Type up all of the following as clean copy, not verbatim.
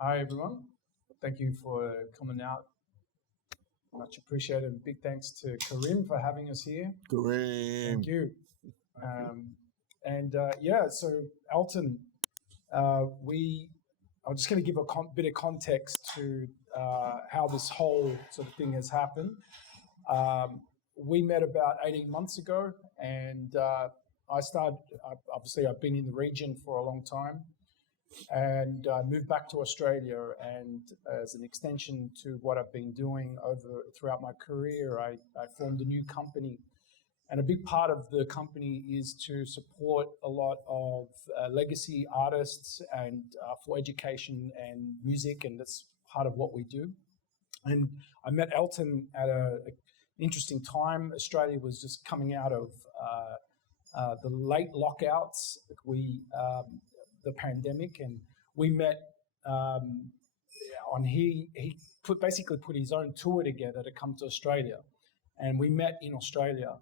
Hi, everyone. Thank you for coming out. Much appreciated. Big thanks to Karim for having us here. Karim. Thank you. So Alton, I'm just going to give a bit of context to how this whole sort of thing has happened. We met about 18 months ago, and obviously I've been in the region for a long time, and moved back to Australia. And as an extension to what I've been doing throughout my career, I formed a new company. And a big part of the company is to support a lot of legacy artists and for education and music, and that's part of what we do. And I met Alton at an interesting time. Australia was just coming out of the late lockouts, the pandemic, and we met he basically put his own tour together to come to Australia, and we met in Australia.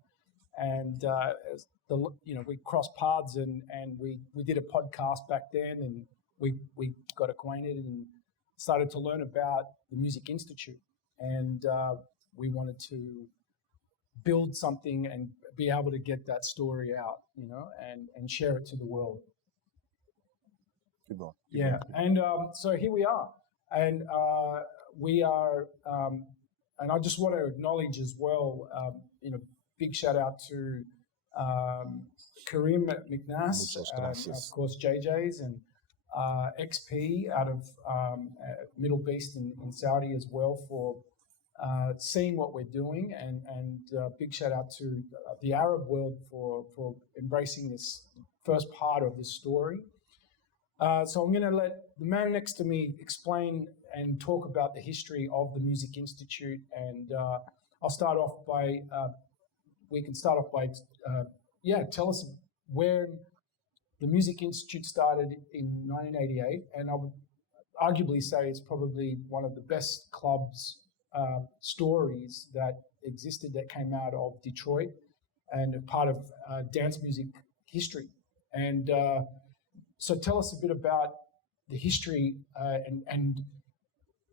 And we crossed paths, and we did a podcast back then, and we got acquainted and started to learn about the Music Institute, and we wanted to build something and be able to get that story out, and share it to the world. Keep going. Yeah, and so here we are, and we are, and I just want to acknowledge as well, big shout out to Karim McNass, of course JJ's, and XP out of Middle East in Saudi as well for seeing what we're doing, and big shout out to the Arab world for embracing this first part of this story. So I'm going to let the man next to me explain and talk about the history of the Music Institute, and I'll start off by tell us where the Music Institute started in 1988, and I would arguably say it's probably one of the best clubs stories that existed that came out of Detroit and a part of dance music history. And so tell us a bit about the history and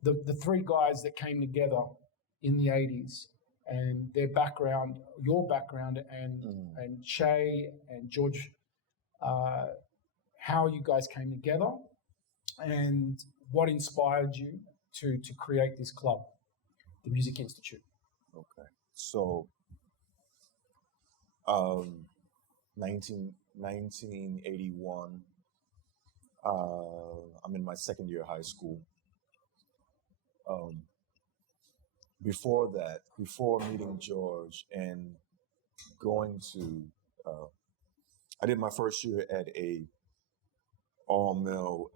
the three guys that came together in the 80s. And their background, your background, and Shay and George, how you guys came together, and what inspired you to create this club, the Music Institute. Okay, so 1981, I'm in my second year of high school. Before that, before meeting George and going to, I did my first year at a all-male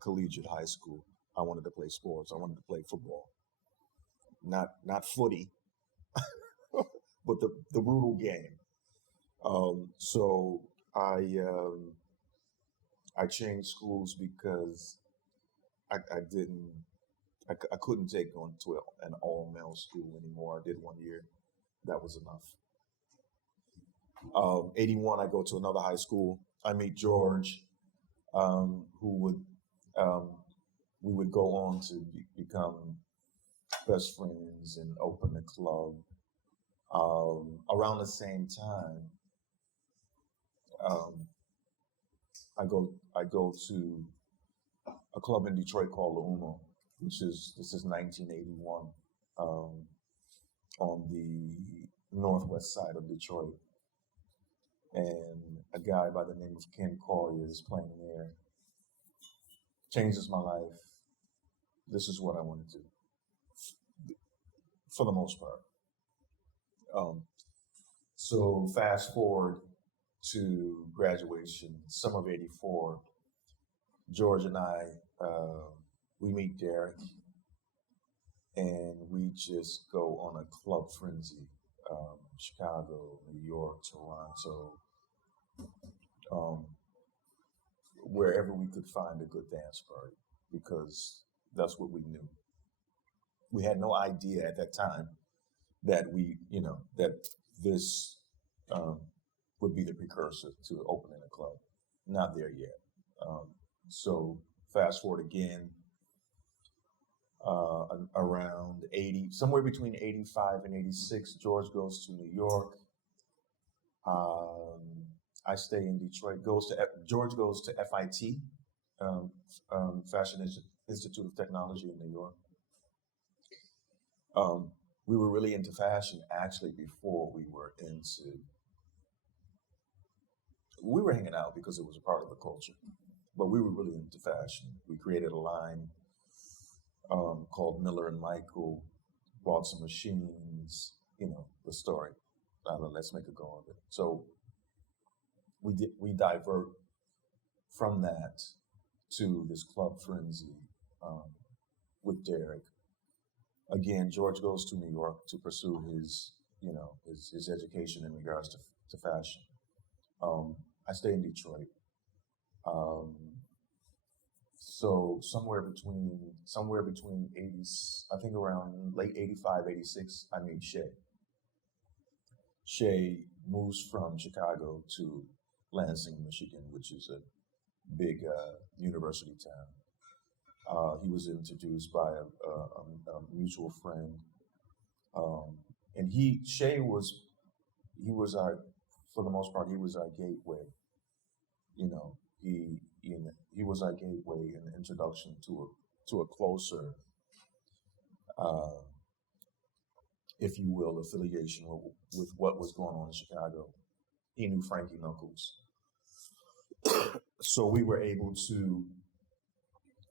collegiate high school. I wanted to play sports. I wanted to play football, not footy, but the brutal game. So I changed schools because I couldn't take going to an all-male school anymore. I did 1 year. That was enough. 81, I go to another high school. I meet George, we would go on to become best friends and open the club. Around the same time, I go to a club in Detroit called La Uno. This is 1981, on the northwest side of Detroit. And a guy by the name of Ken Collier is playing there. Changes my life. This is what I want to do, for the most part. So fast forward to graduation, summer of '84, George and I, we meet Derek, and we just go on a club frenzy. Chicago, New York, Toronto, wherever we could find a good dance party, because that's what we knew. We had no idea at that time that that this would be the precursor to opening a club. Not there yet. So fast forward again, around 80, somewhere between 85 and 86, George goes to New York. I stay in Detroit. George goes to FIT, Fashion Institute of Technology in New York. We were really into fashion actually before we were hanging out because it was a part of the culture, but we were really into fashion. We created a line called Miller and Michael, bought some machines, the story. Let's make a go of it. So we divert from that to this club frenzy with Derek. Again, George goes to New York to pursue his education in regards to fashion. I stay in Detroit. So somewhere between 80, I think around late 85, 86, I meet Shay. Shay moves from Chicago to Lansing, Michigan, which is a big university town. He was introduced by a mutual friend, and Shay was for the most part, he was our gateway. He was our gateway and introduction to a closer, if you will, affiliation with what was going on in Chicago. He knew Frankie Knuckles. So we were able to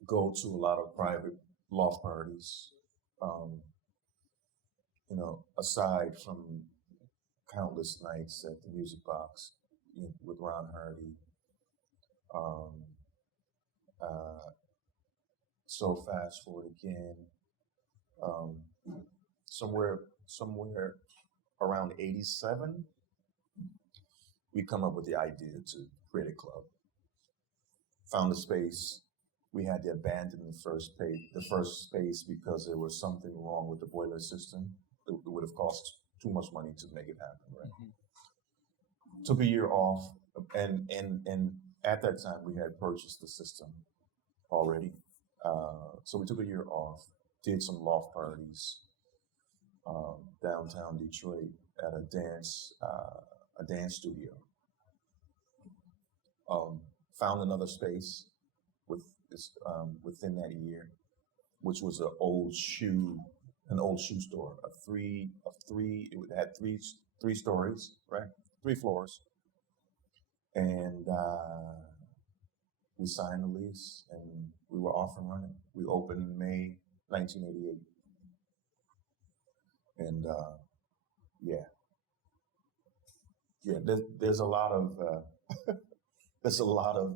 go to a lot of private loft parties, aside from countless nights at the Music Box with Ron Hardy. So fast forward again, somewhere around 87, we come up with the idea to create a club. Found a space. We had to abandon the first space because there was something wrong with the boiler system. It would have cost too much money to make it happen, right? Mm-hmm. Took a year off, and at that time we had purchased the system already. So we took a year off, did some loft parties downtown Detroit at a dance studio. Found another space within that year, which was an old shoe store. It had three stories, right? 3 floors, and we signed the lease, and we were off and running. We opened in May 1988, and there's a lot of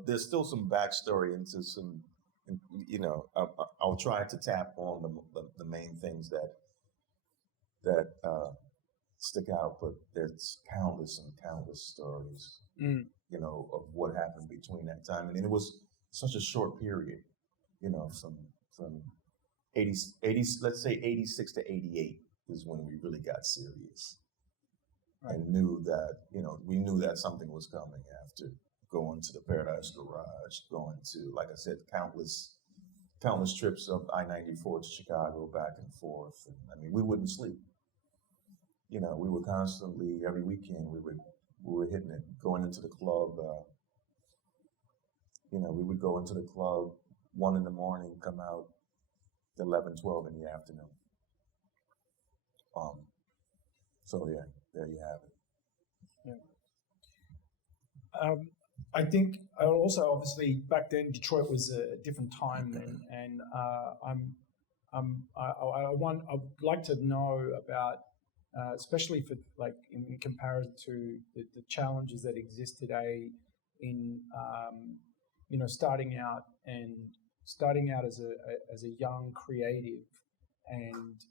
there's still some backstory into some, I'll try to tap on the main things that stick out, but there's countless stories, of what happened between that time. And it was such a short period, from 80, let's say 86 to 88 is when we really got serious. Right. And we knew that something was coming after going to the Paradise Garage, going to, like I said, countless trips of I-94 to Chicago, back and forth. And, we wouldn't sleep. We were constantly, every weekend, we were hitting it, going into the club. We would go into the club 1 in the morning, come out 11, 12 in the afternoon. So yeah, there you have it. Yeah. I think also, obviously, back then Detroit was a different time, and I'd like to know about, especially for like in comparison to the challenges that exist today in starting out as a young creative, and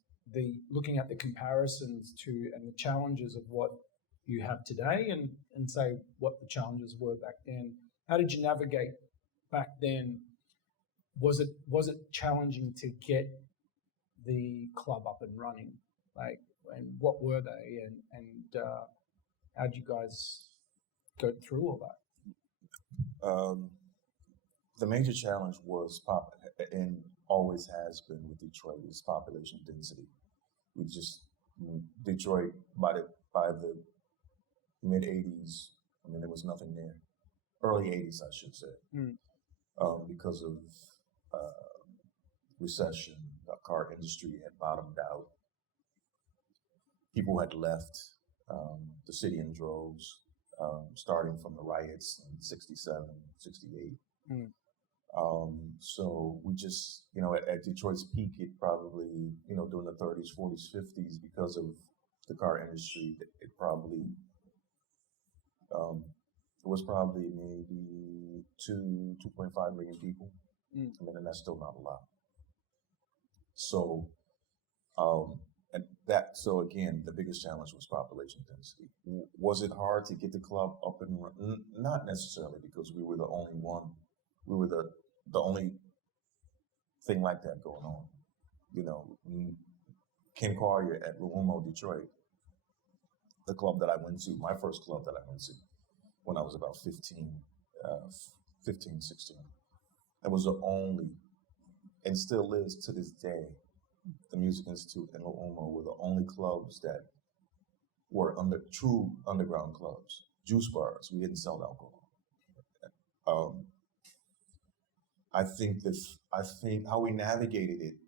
looking at the comparisons to and the challenges of what you have today, and say what the challenges were back then. How did you navigate back then? Was it challenging to get the club up and running? And what were they? And how did you guys go through all that? The major challenge was and always has been with Detroit is population density. We just Detroit by the mid '80s. I mean, there was nothing there. Early '80s, I should say, because of recession. The car industry had bottomed out. People had left the city in droves, starting from the riots in '67, '68. So we just, at Detroit's peak, it probably, during the '30s, '40s, '50s, because of the car industry, it probably, it was probably maybe 2.5 million people. I mean, and that's still not a lot. So, so again, the biggest challenge was population density. Was it hard to get the club up and running? Not necessarily, because we were the only one. We were the only thing like that going on. Ken Collier at Luumo, Detroit, the club that I went to, my first club that I went to when I was about 15, 16. It was the only, and still is to this day, the Music Institute and Luumo were the only clubs that were true underground clubs, juice bars. We didn't sell alcohol. I think how we navigated it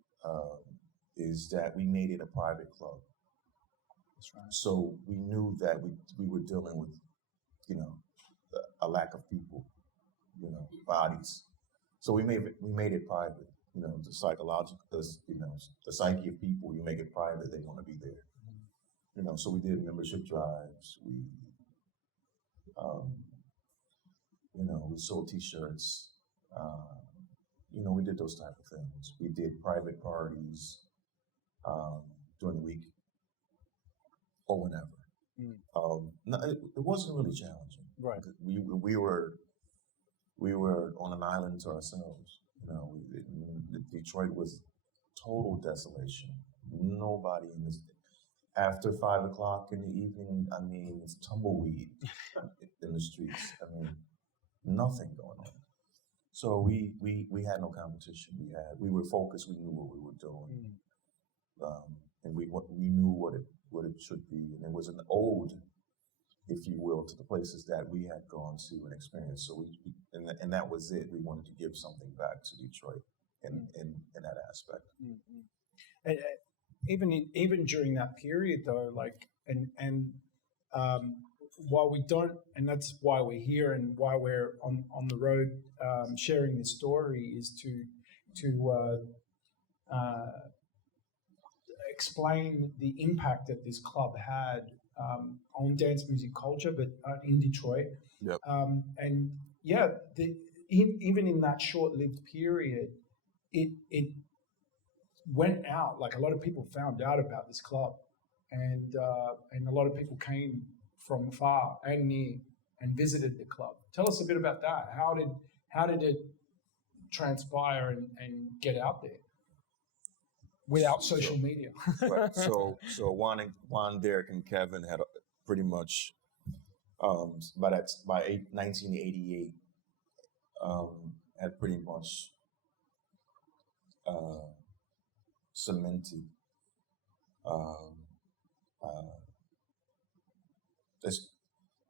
is that we made it a private club. That's right. So we knew that we were dealing with, a lack of people, bodies. So we made it private. The psychological, the psyche of people. You make it private; they want to be there. So we did membership drives. We sold T-shirts. We did those type of things. We did private parties during the week or whenever. No, it wasn't really challenging. Right. We were on an island to ourselves. Detroit was total desolation. Nobody in this. After 5 o'clock in the evening, I mean, it's tumbleweed in the streets. I mean, nothing going on. So we had no competition. We were focused. We knew what we were doing, and we knew what it should be. And it was an ode, if you will, to the places that we had gone to and experienced. So and that was it. We wanted to give something back to Detroit in that aspect. And even during that period, though, while we don't, and that's why we're here and why we're on the road sharing this story, is to explain the impact that this club had on dance music culture, but in Detroit. Yep. And yeah, even in that short-lived period, it went out. Like, a lot of people found out about this club, and a lot of people came from far and near and visited the club. Tell us a bit about that. How did it transpire and get out there without social media? Right. So Juan, Derek, and Kevin had pretty much by 1988 had pretty much cemented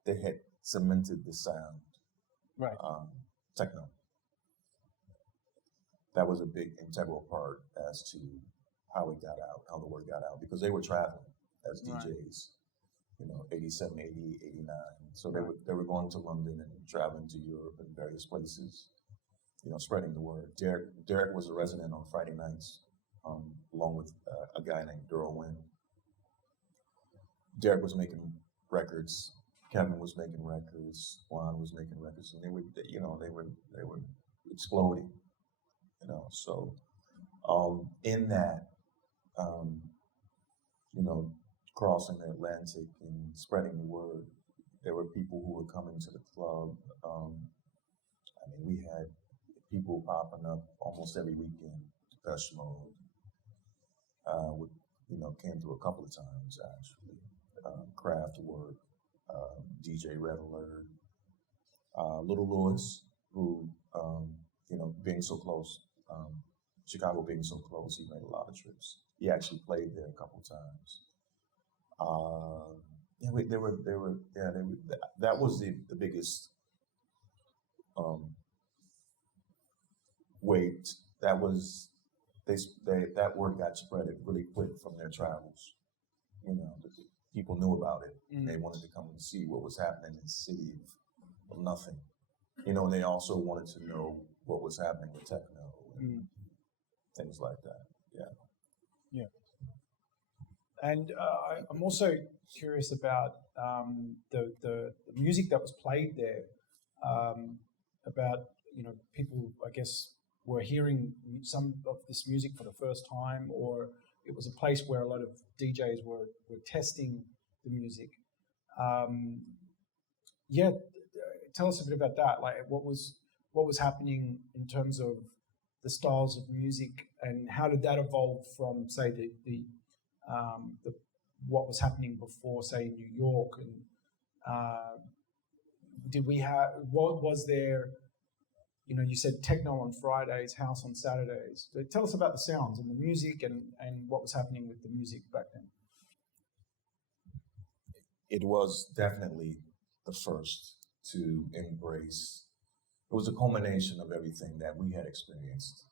they had cemented the sound. Right. Techno. That was a big integral part as to how it got out, how the word got out, because they were traveling as DJs, 87, 80, 89. So they were going to London and traveling to Europe and various places, spreading the word. Derek was a resident on Friday nights, along with a guy named Duro Wynn. Derek was making records. Kevin was making records. Juan was making records, and they were exploding. So in that, crossing the Atlantic and spreading the word, there were people who were coming to the club. We had people popping up almost every weekend. Depeche Mode came through a couple of times, actually. Kraftwerk, DJ Red Alert, Little Lewis, who being so close, Chicago being so close, he made a lot of trips. He actually played there a couple times. That was the biggest weight. That was that word got spread really quick from their travels. People knew about it. Mm. They wanted to come and see what was happening in the city of nothing. They also wanted to know what was happening with techno and things like that. Yeah. Yeah. And I'm also curious about the music that was played there. About people, I guess, were hearing some of this music for the first time, or it was a place where a lot of DJs were testing the music. Tell us a bit about that. Like, what was happening in terms of the styles of music, and how did that evolve from, say, the what was happening before, say, in New York, and what was there? You said techno on Fridays, house on Saturdays. So tell us about the sounds and the music and what was happening with the music back then. It was definitely the first to embrace. It was a culmination of everything that we had experienced.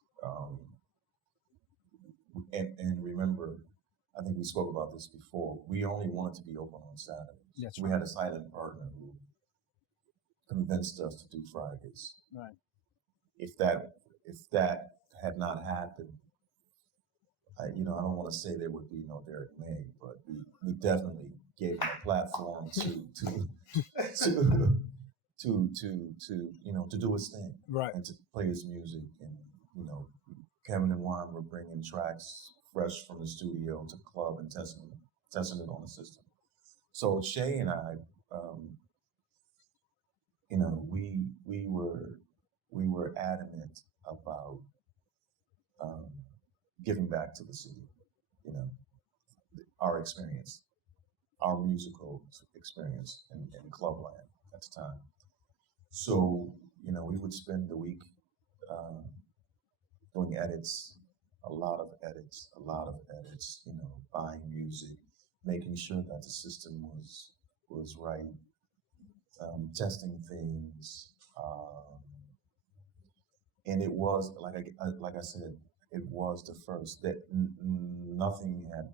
And remember, I think we spoke about this before, we only wanted to be open on Saturdays. That's we right. had a silent partner who convinced us to do Fridays. Right. If that had not happened, I don't want to say there would be no Derek May, but we definitely gave him a platform to do his thing, right, and to play his music. And Kevin and Juan were bringing tracks fresh from the studio to the club and testing it on the system. So Shay and I, we were adamant about giving back to the city, our experience, our musical experience in clubland at the time. So, we would spend the week doing edits, a lot of edits, buying music, making sure that the system was right, testing things, and it was like I said, it was the first. That nothing had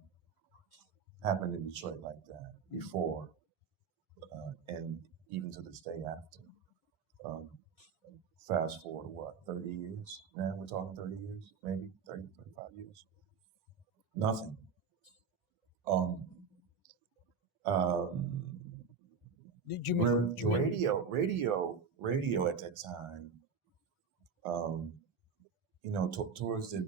happened in Detroit like that before, and even to this day after. Fast forward, 30 years? Now we're talking 30 years, maybe 30, 35 years. Nothing. Did you mean radio at that time, towards the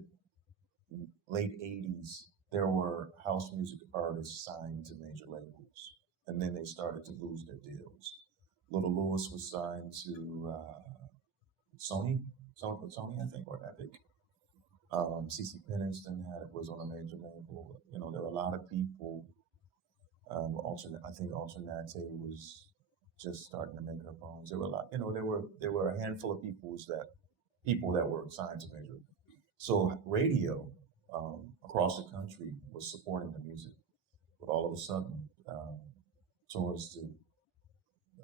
late 80s, there were house music artists signed to major labels, and then they started to lose their deals. Little Lewis was signed to Sony, I think, or Epic. CeCe Peniston was on a major label. There were a lot of people. I think Alternate was just starting to make her bones. There were a lot. There were a handful of people that were signed to major. So radio across the country was supporting the music, but all of a sudden,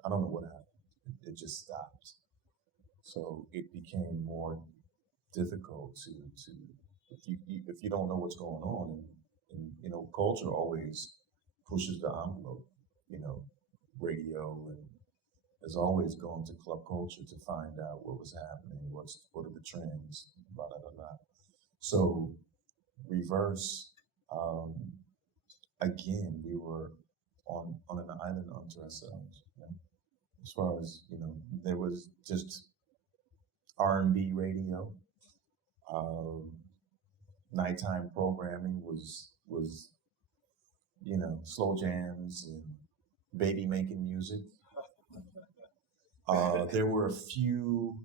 I don't know what happened. It just stopped. So it became more difficult to if you don't know what's going on, and culture always pushes the envelope. Radio and is always going to club culture to find out what was happening, what are the trends, blah blah blah blah. So reverse. Again, we were on an island unto ourselves. As far as there was just R&B radio. Nighttime programming was slow jams and baby making music. There were a few,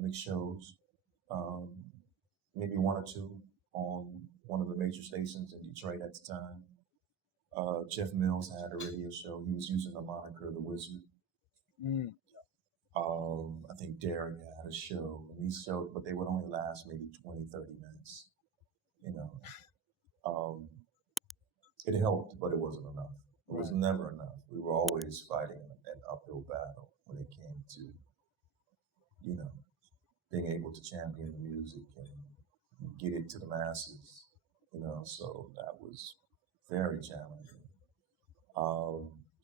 mixed shows, maybe one or two on one of the major stations in Detroit at the time. Jeff Mills had a radio show. He was using the moniker The Wizard. I think Derek had a show, and these shows, but they would only last maybe 20, 30 minutes. You know, um, it helped, but it wasn't enough. It was never enough. We were always fighting an uphill battle when it came to, you know, being able to champion the music and get it to the masses. You know, so that was very challenging.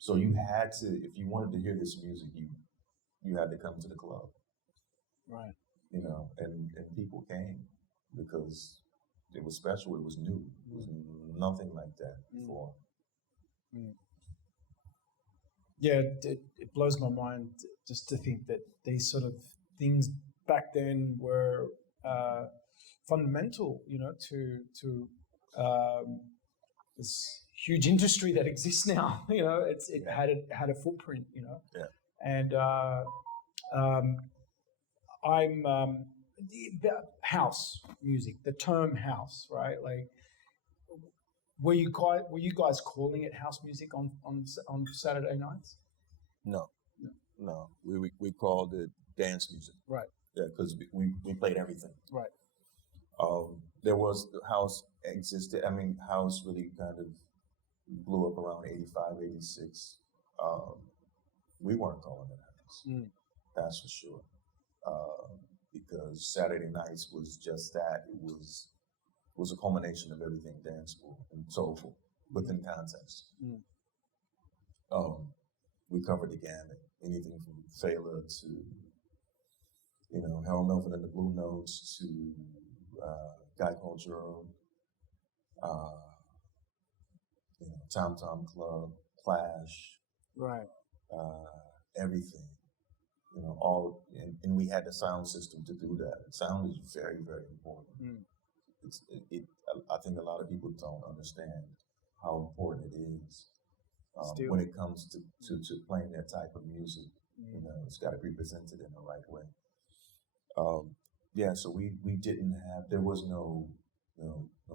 So you had to, if you wanted to hear this music, you had to come to the club. Right. You know, and people came because it was special. It was new. It was nothing like that before. Yeah, it blows my mind just to think that these sort of things back then were fundamental, you know, to this huge industry that exists now. You know, it had a footprint, you know. Yeah. And I'm the house music, the term house, right? Like, were you guys calling it house music on Saturday nights? No. We called it dance music. Right. Yeah, because we played everything. Right. There was house existed. I mean, house really kind of blew up around 85, 86. We weren't calling it house. That's for sure. Because Saturday nights was just that. It was a culmination of everything danceable and soulful within context. We covered the gamut, anything from Fela to, you know, Harold Melvin and the Blue Notes to Guy called Jerome, you know, Tom Tom Club, Clash, right, everything. You know, all, and we had the sound system to do that. Sound is very, very important. I think a lot of people don't understand how important it is when it comes to playing that type of music. You know, it's got to be presented in the right way. Yeah, so we didn't have, there was no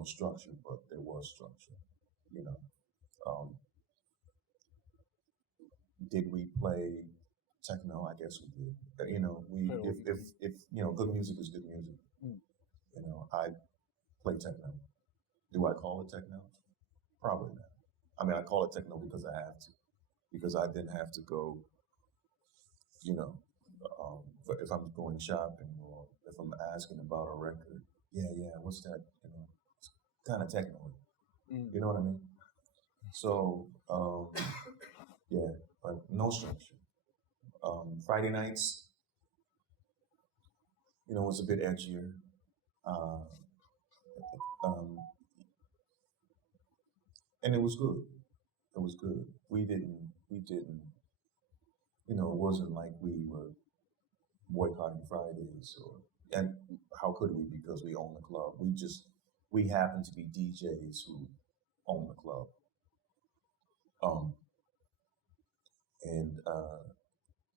structure, but there was structure. You know, did we play techno? I guess we did. But, you know, if you know, good music is good music. You know, I play techno. Do I call it techno? Probably not. I mean, I call it techno because I have to. Because I then have to go, you know, if I'm going shopping or if I'm asking about a record, what's that? You know, it's kind of techno. You know what I mean? So, yeah, but no structure. Friday nights, you know, was a bit edgier. And it was good. It was good. We didn't, you know, it wasn't like we were boycotting Fridays and how could we, because we own the club. We happened to be DJs who own the club. And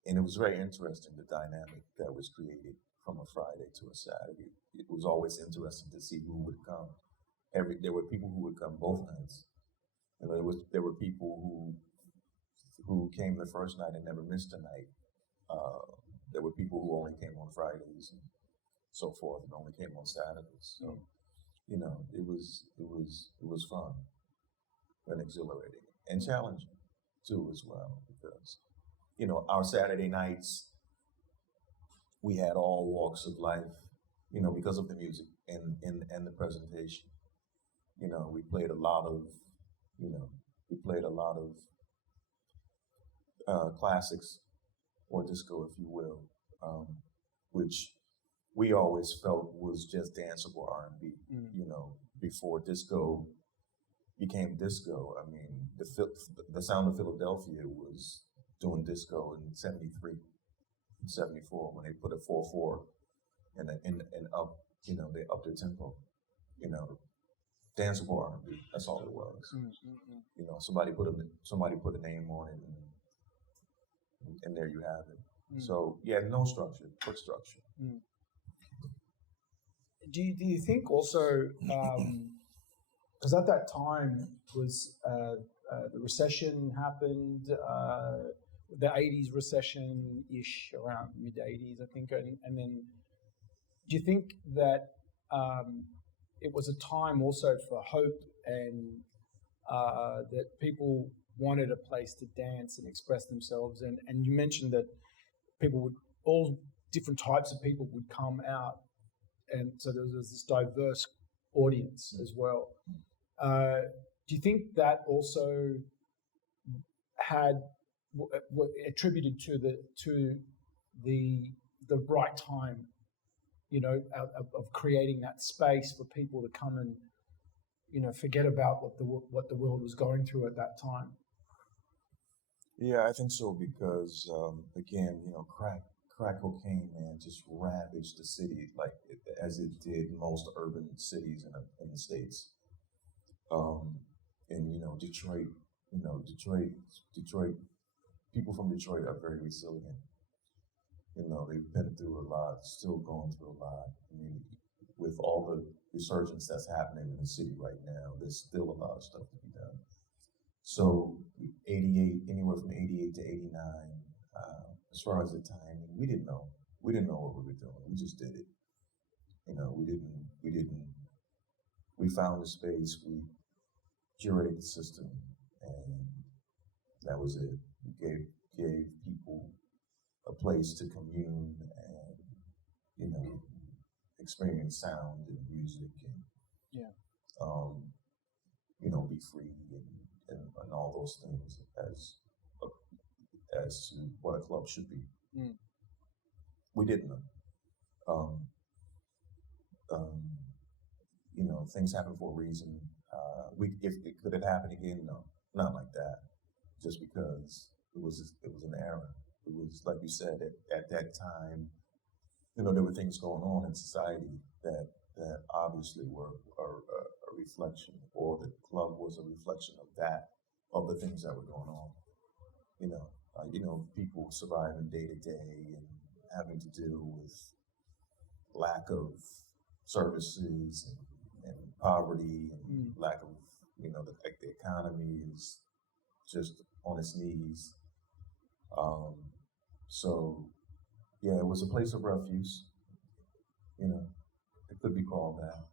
it was very interesting, the dynamic that was created from a Friday to a Saturday. It was always interesting to see who would come. There were people who would come both nights. You know, there were people who came the first night and never missed a night. There were people who only came on Fridays and so forth, and only came on Saturdays. So, you know, it was fun and exhilarating and challenging too as well, because, you know, our Saturday nights, we had all walks of life, you know, because of the music and the presentation. You know, we played a lot of classics or disco, if you will, which we always felt was just danceable R&B. You know, before disco became disco. I mean, the sound of Philadelphia was doing disco in 73, 74 when they put a 4/4 and up. You know, they upped their tempo. You know, danceable R&B. That's all it was. You know, somebody put a name on it, and there you have it. So yeah, no structure. Put structure. Do you think also, because at that time was the recession happened, the 80s recession-ish, around mid-80s, I think. And then do you think that it was a time also for hope and that people wanted a place to dance and express themselves? And you mentioned that all different types of people would come out, and so there was this diverse audience as well. Do you think that also had attributed to the right time, of creating that space for people to come and forget about what the world was going through at that time? Yeah, I think so, because again, crack cocaine, man, just ravaged the city as it did most urban cities in the States. And Detroit, Detroit, people from Detroit are very resilient. They've been through a lot, still going through a lot. I mean, with all the resurgence that's happening in the city right now, there's still a lot of stuff to be done. So 88, anywhere from 88 to 89, as far as the timing, we didn't know. We didn't know what we were doing. We just did it. We found a space, we curated the system, and that was it. We gave people a place to commune and, experience sound and music and, be free and all those things as to what a club should be. Mm. We didn't know. Things happen for a reason. If it could have happened again, no, not like that. Just because it was an era. It was, like you said, at that time, there were things going on in society that obviously were a reflection, or the club was a reflection of the things that were going on. People surviving day to day and having to deal with lack of services and poverty and lack of, the economy is just on its knees. So yeah, it was a place of refuge. It could be called that.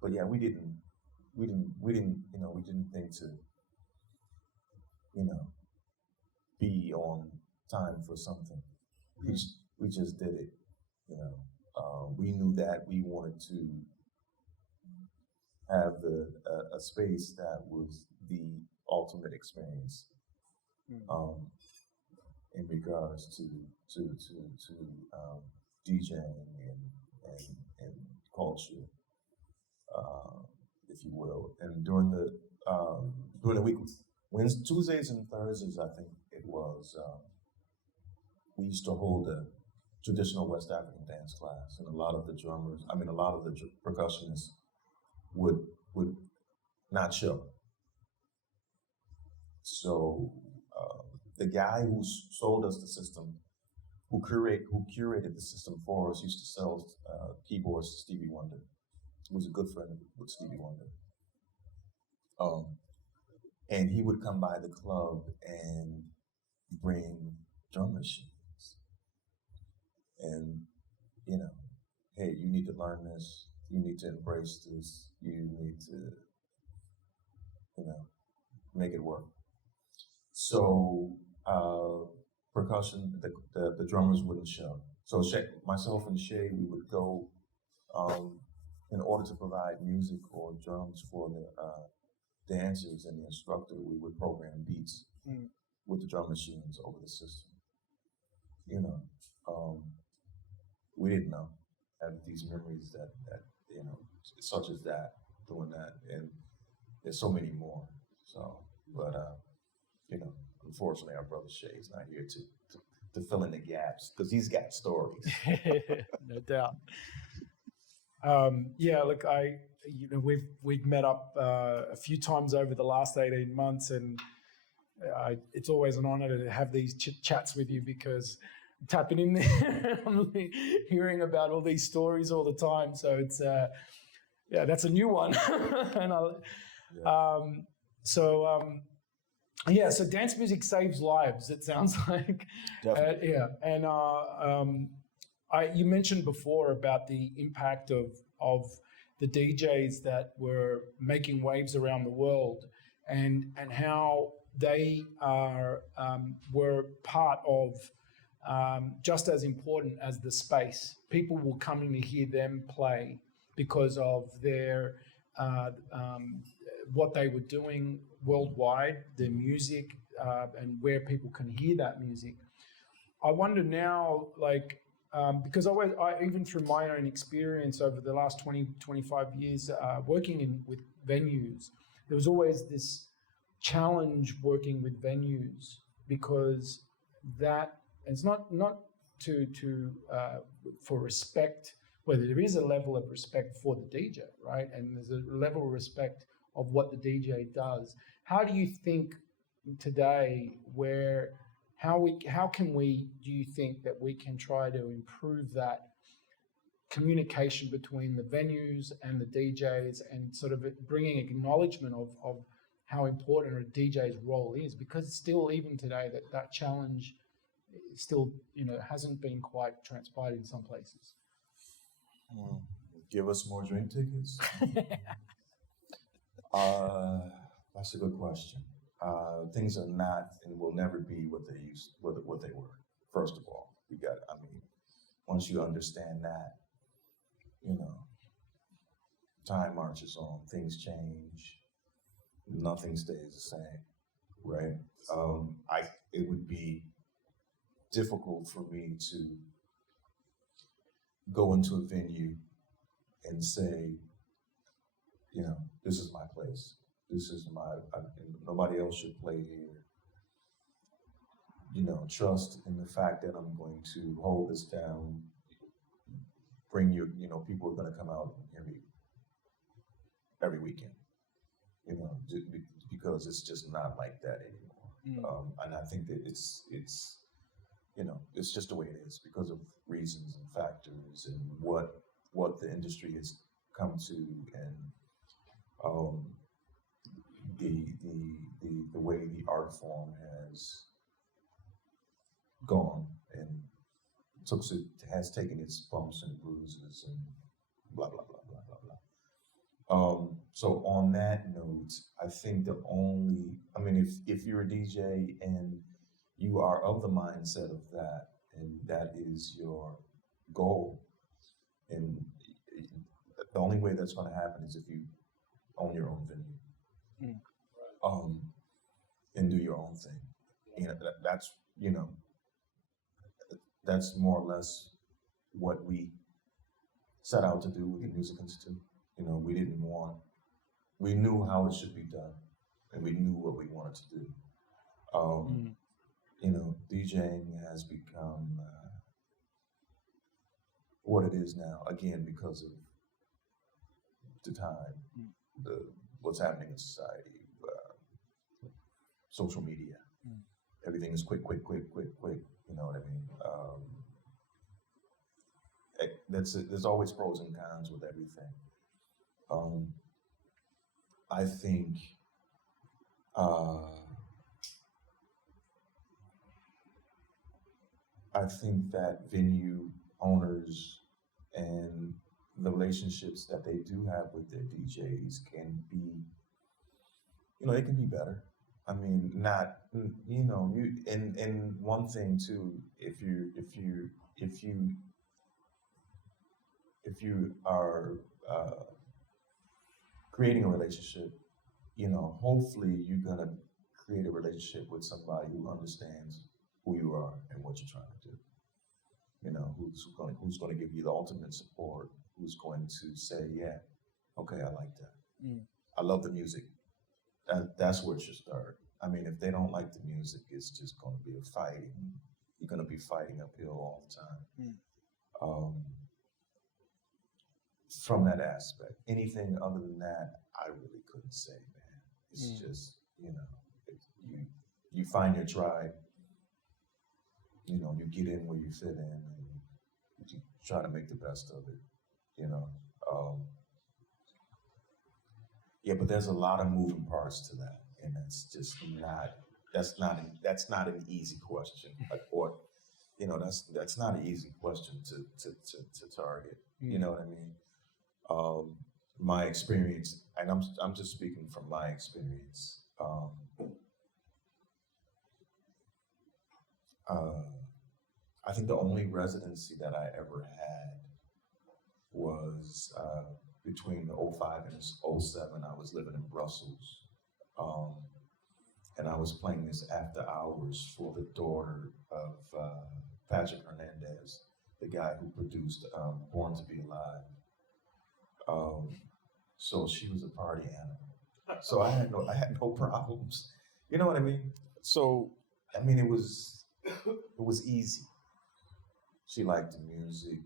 But yeah, we didn't think to, be on time for something. We just did it. We knew that we wanted to have a space that was the ultimate experience. In regards to DJing and culture, if you will. And during the week, Tuesdays and Thursdays, I think it was, we used to hold a traditional West African dance class, and a lot of the percussionists would not show. So the guy who sold us the system, who curated the system for us, used to sell keyboards to Stevie Wonder. He was a good friend with Stevie Wonder. And he would come by the club and bring drum machines. And, hey, you need to learn this. You need to embrace this. You need to, make it work. So percussion, the drummers wouldn't show. So myself and Shay, we would go in order to provide music or drums for the dancers and the instructor. We would program beats with the drum machines over the system. We didn't know. Have these memories that such as that, doing that, and there's so many more. So, but unfortunately, our brother Shay is not here to fill in the gaps because he's got stories. No doubt. Look, we've met up a few times over the last 18 months, and it's always an honor to have these chats with you because I'm tapping in there, I'm hearing about all these stories all the time. So it's that's a new one. And Yeah, so dance music saves lives. It sounds like, Definitely. yeah. And you mentioned before about the impact of the DJs that were making waves around the world, and how they are were part of just as important as the space. People were coming to hear them play because of their what they were doing worldwide, their music, and where people can hear that music. I wonder now, like, because even through my own experience over the last 20, 25 years working with venues, there was always this challenge working with venues because that it's not for respect, whether there is a level of respect for the DJ, right? And there's a level of respect of what the DJ does. How do you think today where how can we do you think that we can try to improve that communication between the venues and the DJs and sort of bringing acknowledgement of how important a DJ's role is, because still even today that challenge still hasn't been quite transpired in some places. Give us more drink tickets. That's a good question. Things are not and will never be what they were. First of all, once you understand that, time marches on, things change, nothing stays the same, right? It would be difficult for me to go into a venue and say, this is my place. This is nobody else should play here. Trust in the fact that I'm going to hold this down, bring people are going to come out every weekend, because it's just not like that anymore. And I think that it's just the way it is because of reasons and factors and what the industry has come to, and the way the art form has gone and has taken its bumps and bruises and blah blah blah blah blah blah. So on that note, I think if you're a DJ and you are of the mindset of that, and that is your goal, and the only way that's going to happen is if you own your own venue, and do your own thing. That's more or less what we set out to do with the Music Institute. We knew how it should be done, and we knew what we wanted to do. DJing has become what it is now, again, because of the time, what's happening in society, social media. Everything is quick. You know what I mean? There's always pros and cons with everything. I think that venue owners and the relationships that they do have with their DJs can be, it can be better. And one thing too, if you are creating a relationship, hopefully you're gonna create a relationship with somebody who understands who you are and what you're trying to do. Who's going to give you the ultimate support, who's going to say, yeah, okay, I like that. I love the music. That's where it should start. If they don't like the music, it's just going to be a fight. You're going to be fighting uphill all the time. From that aspect. Anything other than that, I really couldn't say, man. It's just, you find your tribe. You get in where you fit in, and you try to make the best of it. But there's a lot of moving parts to that, and that's just not that's not an easy question, or that's not an easy question to target. You know what I mean? My experience, and I'm just speaking from my experience. I think the only residency that I ever had was between '05 and '07. I was living in Brussels, and I was playing this after hours for the daughter of Patrick Hernandez, the guy who produced Born to Be Alive. So she was a party animal. So I had no problems. You know what I mean? So I mean it was easy. She liked the music,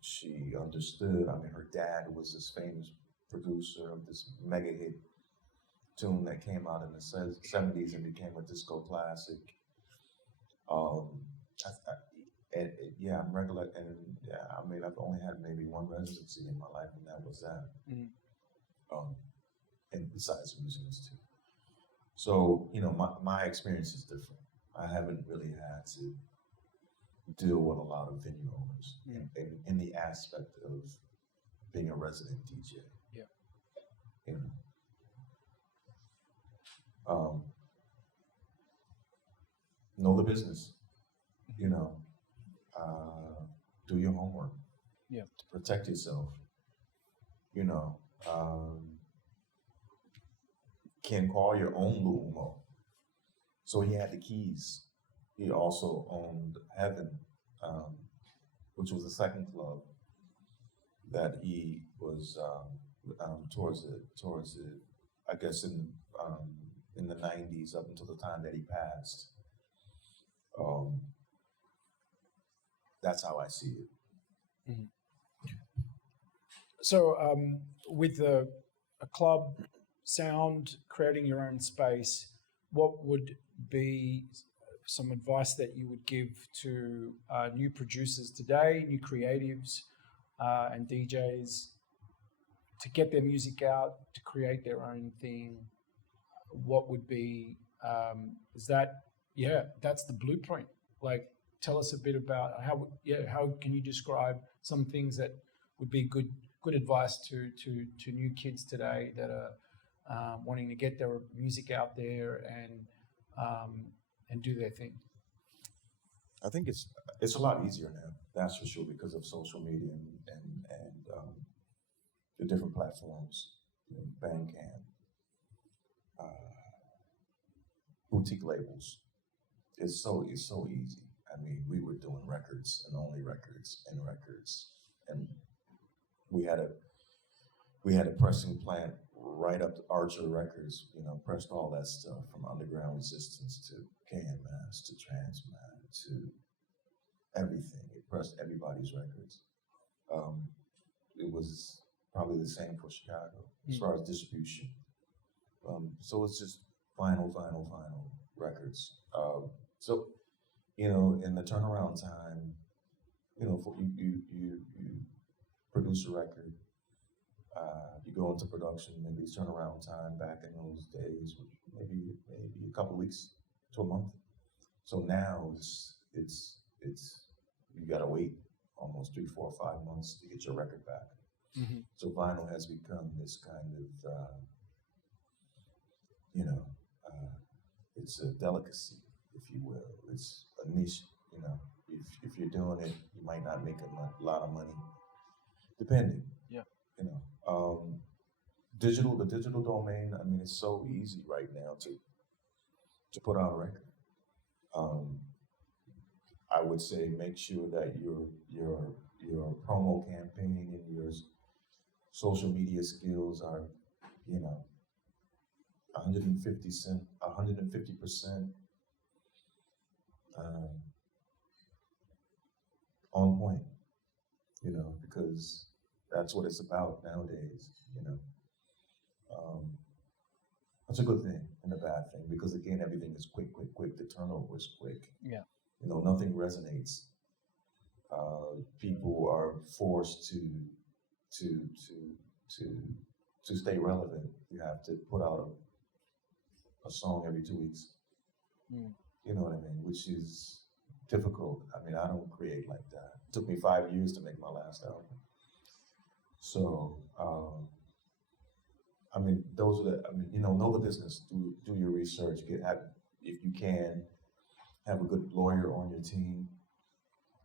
she understood. I mean, her dad was this famous producer of this mega hit tune that came out in the '70s and became a disco classic. Yeah, I'm recollecting. Yeah, I mean, I've only had maybe one residency in my life, and that was that. And besides museums too. So, my experience is different. I haven't really had to deal with a lot of venue owners in the aspect of being a resident DJ. Yeah. Know the business. Do your homework. Yeah. To protect yourself. Can call your own Lumo. So he had the keys. He also owned Heaven, which was the second club that he was towards it. I guess in the '90s up until the time that he passed. That's how I see it. Mm-hmm. So with a club sound, creating your own space, what would be some advice that you would give to new producers today, new creatives and DJs to get their music out, to create their own thing? What would be, that's the blueprint. Like, tell us a bit about how can you describe some things that would be good advice to new kids today that are wanting to get their music out there and do their thing? I think it's a lot easier now. That's for sure, because of social media and the different platforms, Bandcamp, boutique labels. It's so easy. I mean, we were doing records and only records, and we had a pressing plant right up to Archer Records. Pressed all that stuff from Underground Resistance to KMS to Transman to everything. It pressed everybody's records. It was probably the same for Chicago as far as distribution. So it's just vinyl records. So in the turnaround time, for you produce a record, you go into production. Maybe it's turnaround time back in those days, maybe a couple of weeks to a month. So now it's you gotta wait almost 3, 4, 5 months to get your record back. Mm-hmm. So vinyl has become this kind of it's a delicacy, if you will. It's a niche. If you're doing it, you might not make a lot of money, depending. Yeah. The digital domain. I mean, it's so easy right now to put out a record. I would say make sure that your promo campaign and your social media skills are, 150% on point, because that's what it's about nowadays, That's a good thing and a bad thing, because again, everything is quick. The turnover is quick. Yeah. Nothing resonates. People are forced to stay relevant. You have to put out a song every 2 weeks. Mm. You know what I mean? Which is difficult. I mean, I don't create like that. It took me 5 years to make my last album. So, I mean, those are the. I mean, know the business. Do your research. If you can, have a good lawyer on your team,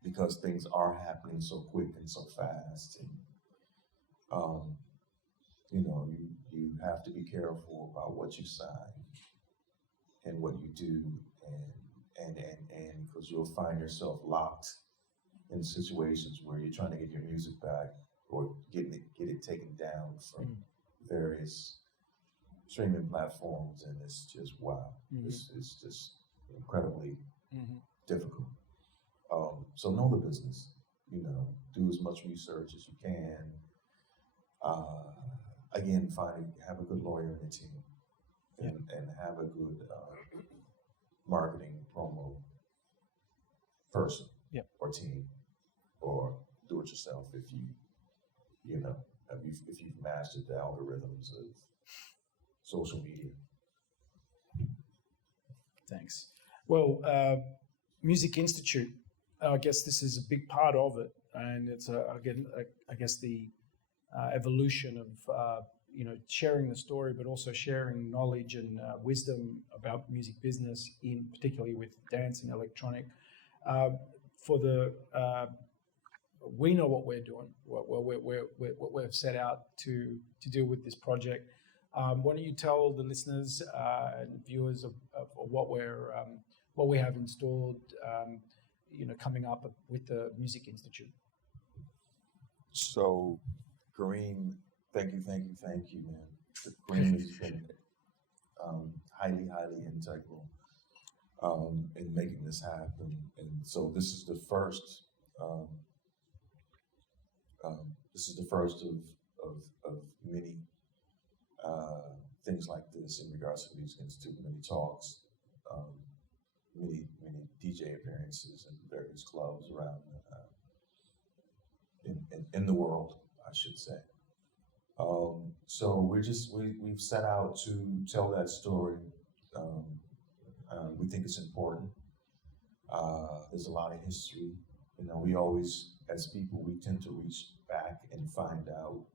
because things are happening so quick and so fast, and you have to be careful about what you sign and what you do, and because you'll find yourself locked in situations where you're trying to get your music back or get it taken down from various streaming platforms, and it's just wow. It's just incredibly difficult. So know the business. Do as much research as you can. Again, have a good lawyer on your team, and have a good marketing promo person or team, or do it yourself if you've mastered the algorithms of social media. Thanks. Well, Music Institute, I guess this is a big part of it, and it's I guess the evolution of sharing the story, but also sharing knowledge and wisdom about music business, particularly with dance and electronic. We know what we're doing, what we've set out to do with this project. Why don't you tell the listeners and viewers of what we have installed, coming up with the Music Institute? So, Kareem, thank you, man. Kareem has been highly, highly integral in making this happen, and so this is the first. This is the first of many things like this in regards to the Music Institute. Many talks, many DJ appearances in various clubs around in the world, I should say. So we've set out to tell that story. We think it's important. There's a lot of history. We always, as people, we tend to reach back and find out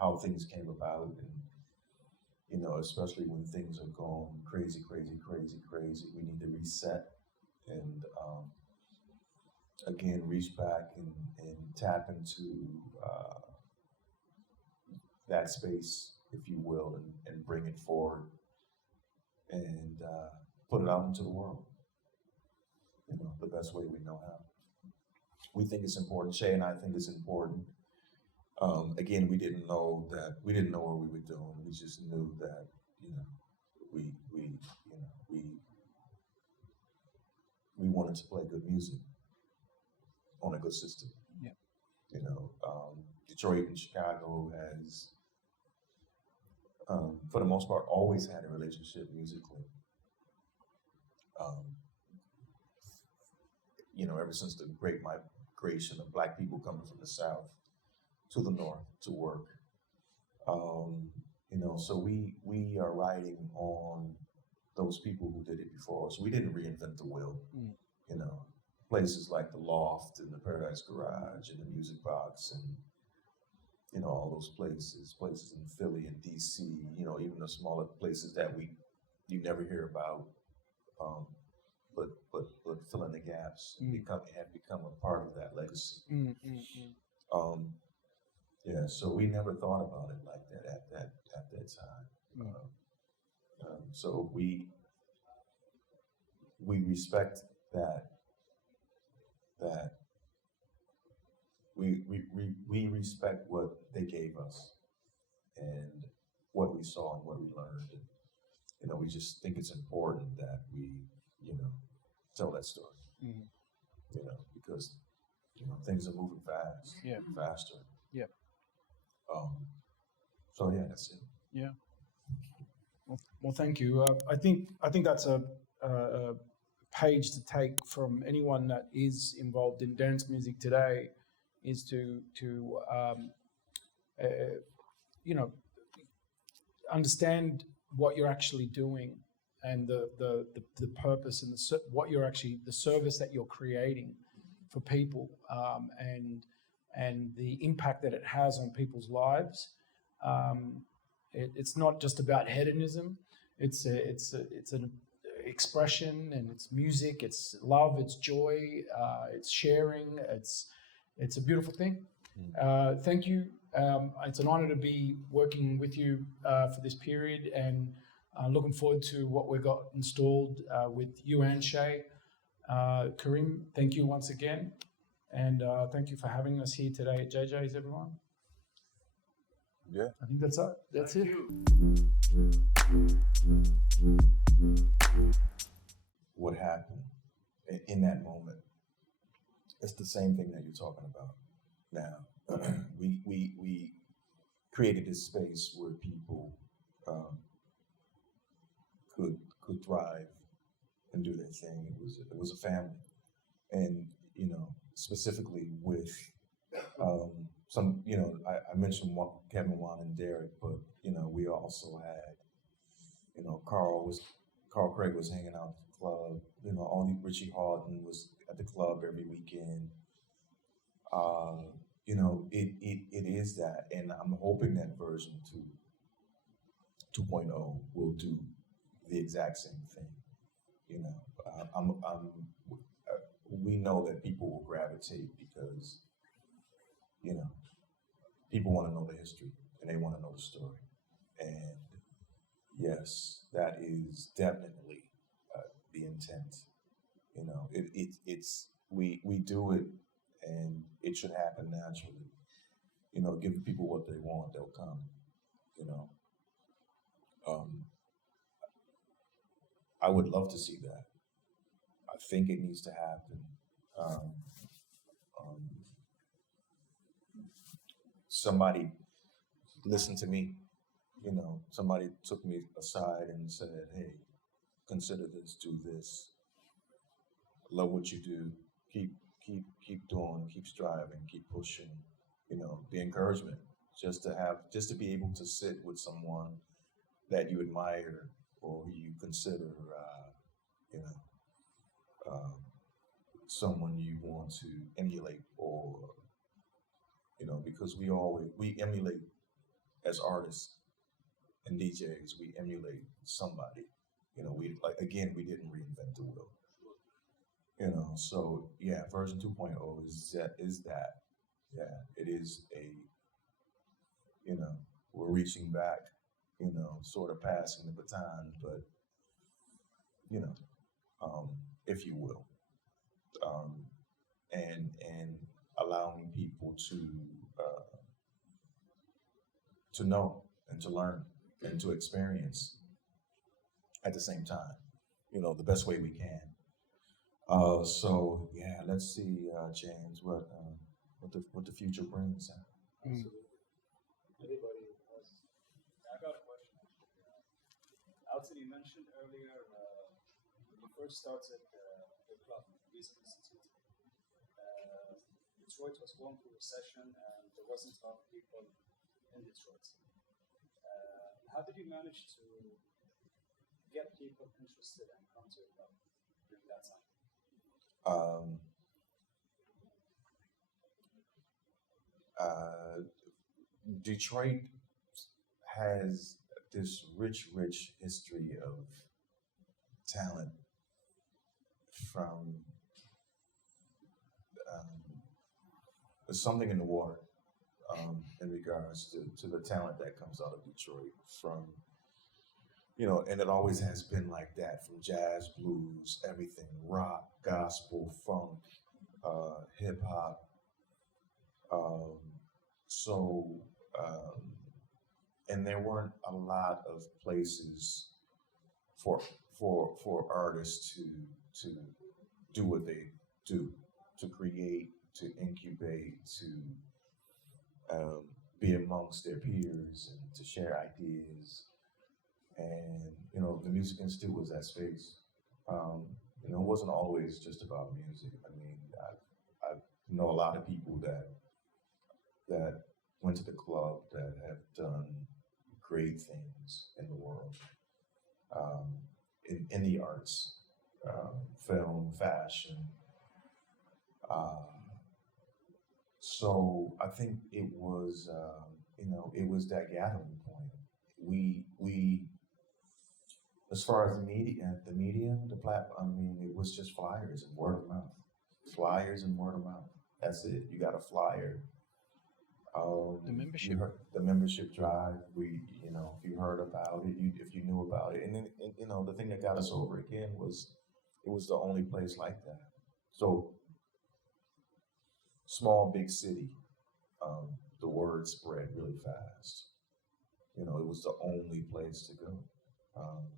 how things came about, and especially when things are going crazy, we need to reset and again reach back and tap into that space, if you will, and bring it forward and put it out into the world, the best way we know how. We think it's important. Shay and I think it's important. Again, we didn't know what we were doing. We just knew that, we wanted to play good music on a good system. Yeah. Detroit and Chicago has, for the most part, always had a relationship musically. Ever since the great migration of Black people coming from the South to the North to work. So we are riding on those people who did it before us. We didn't reinvent the wheel. Places like the Loft and the Paradise Garage and the Music Box and all those places in Philly and DC, even the smaller places that you never hear about, but fill in the gaps and have become a part of that legacy. So we never thought about it like that at that time. So we respect that we respect what they gave us and what we saw and what we learned, and we just think it's important that we tell that story. Because things are moving fast, faster. Yeah. So yeah, that's it. Yeah. Well, thank you. I think that's a page to take from anyone that is involved in dance music today, is to understand what you're actually doing, and the purpose and what you're actually, the service that you're creating for people, and the impact that it has on people's lives. It's not just about hedonism. It's an expression, and it's music, it's love, it's joy, it's sharing. It's a beautiful thing. Thank you. It's an honor to be working with you for this period, and looking forward to what we've got installed with you and Shay. Kareem, thank you once again, and thank you for having us here today at JJ's, everyone. Yeah, I think that's it. That's it. what happened in that moment? It's the same thing that you're talking about now. we created this space where people could thrive and do their thing. It was a family, and specifically with some. I mentioned Kevin, Juan, and Derek, but we also had Carl Craig was hanging out at the club. Only Richie Hawtin was at the club every weekend. It is that, and I'm hoping that version 2.0 will do the exact same thing. We know that people will gravitate because people want to know the history and they want to know the story. And yes, that is definitely the intent. We do it, and it should happen naturally. Give people what they want, they'll come. I would love to see that. I think it needs to happen. Somebody listened to me. Somebody took me aside and said, "Hey, consider this, do this. Love what you do. Keep doing, keep striving, keep pushing." The encouragement, just to be able to sit with someone that you admire or you consider, someone you want to emulate, or because we emulate as artists and DJs, we emulate somebody. We didn't reinvent the wheel. So yeah, version 2.0 is that. Yeah, it is we're reaching back, sort of passing the baton, but, if you will, and allowing people to know and to learn and to experience at the same time, the best way we can. So yeah, let's see, James, what the future brings. Absolutely. Anybody has? I got a question actually. Alton, you mentioned earlier when you first started the club, Music Institute. Detroit was going through recession, and there wasn't a lot of people in Detroit. How did you manage to get people interested and come to your club during that time? Detroit has this rich history of talent from there's something in the water in regards to the talent that comes out of Detroit from, and it always has been like that, from jazz, blues, everything, rock, gospel, funk, hip hop. And there weren't a lot of places for artists to do what they do, to create, to incubate, to be amongst their peers and to share ideas. And the Music Institute was that space. It wasn't always just about music. I mean, I know a lot of people that went to the club that have done great things in the world. in the arts, film, fashion. Uh, so I think it was, it was that gathering point. We, as far as the medium, the platform, I mean, it was just flyers and word of mouth. Flyers and word of mouth. That's it. You got a flyer. The membership. The membership drive. If you heard about it, if you knew about it, and then the thing that got us over again was it was the only place like that. So small, big city. The word spread really fast. It was the only place to go. Um,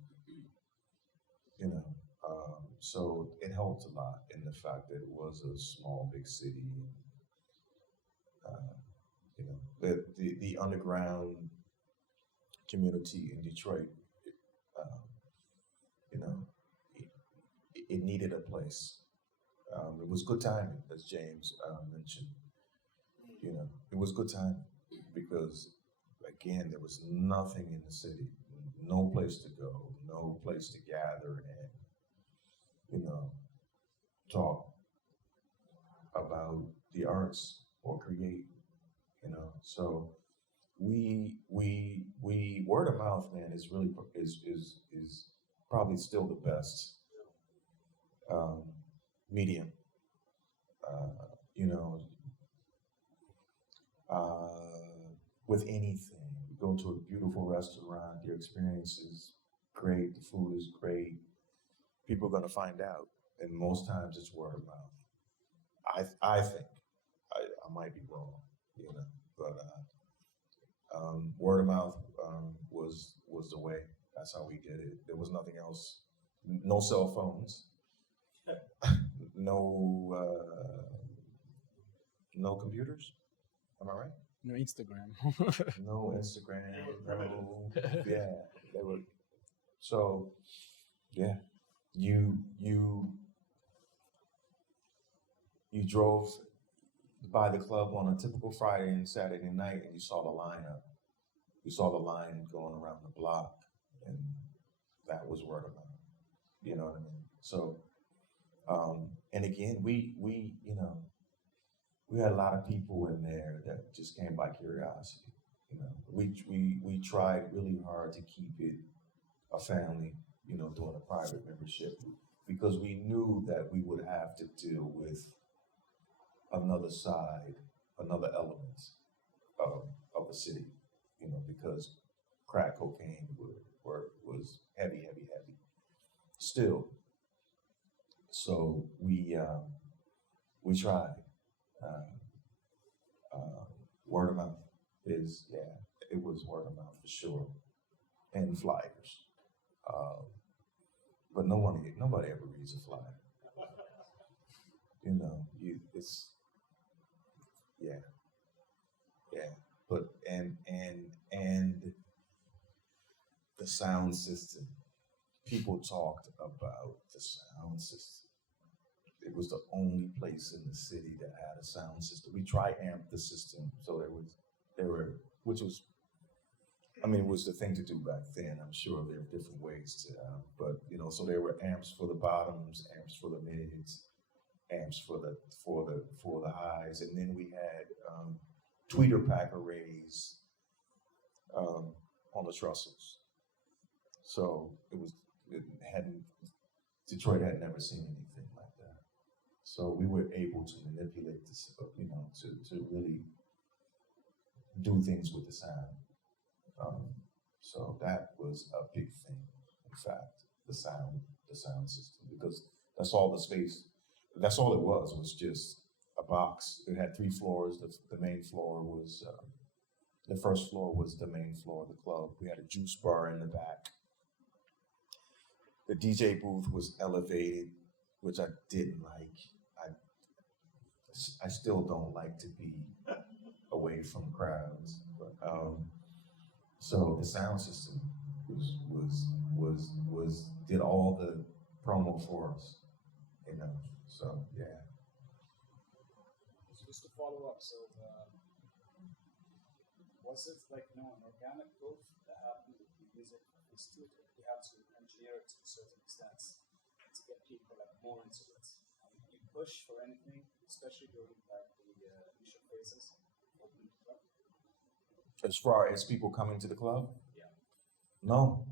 so it helped a lot in the fact that it was a small, big city. The underground community in Detroit, it needed a place. It was good timing, as James mentioned. It was good timing because, again, there was nothing in the city, no place to go, no place to gather and, talk about the arts or create. So we word of mouth, man, is really is probably still the best medium. With anything, you go to a beautiful restaurant, your experience is great, the food is great. People are going to find out, and most times it's word of mouth. I think I might be wrong, but word of mouth was the way. That's how we did it. There was nothing else. No cell phones. No computers. Am I right? No Instagram. No Instagram. No. Yeah, they were. So, yeah, you drove by the club on a typical Friday and Saturday night, and you saw the lineup. You saw the line going around the block, and that was word of mouth. You know what I mean? So, and again, we had a lot of people in there that just came by curiosity. We tried really hard to keep it a family, doing a private membership, because we knew that we would have to deal with another side, another element of the city, because crack cocaine was heavy still. So we tried. Word of mouth it was word of mouth for sure, and flyers. But nobody ever reads a flyer. It's yeah. But and the sound system. People talked about the sound system. It was the only place in the city that had a sound system. We tri-amped the system, so which was, it was the thing to do back then. I'm sure there are different ways to, but so there were amps for the bottoms, amps for the mids, amps for the highs, and then we had tweeter pack arrays on the trussels. So Detroit had never seen anything like that. So we were able to manipulate this, to really do things with the sound. So that was a big thing, in fact, the sound system, because that's all it was just a box. It had 3 floors. The main floor was, the first floor was the main floor of the club. We had a juice bar in the back. The DJ booth was elevated, which I didn't like. I still don't like to be away from crowds. But, so the sound system was did all the promo for us, So yeah. Just to follow up, so was it like an organic growth that happened with the music studio, you have to engineer it to a certain extent to get people like more into it. You push for anything, especially during like the initial phases. Opening the club. As far as people coming to the club, Yeah. no,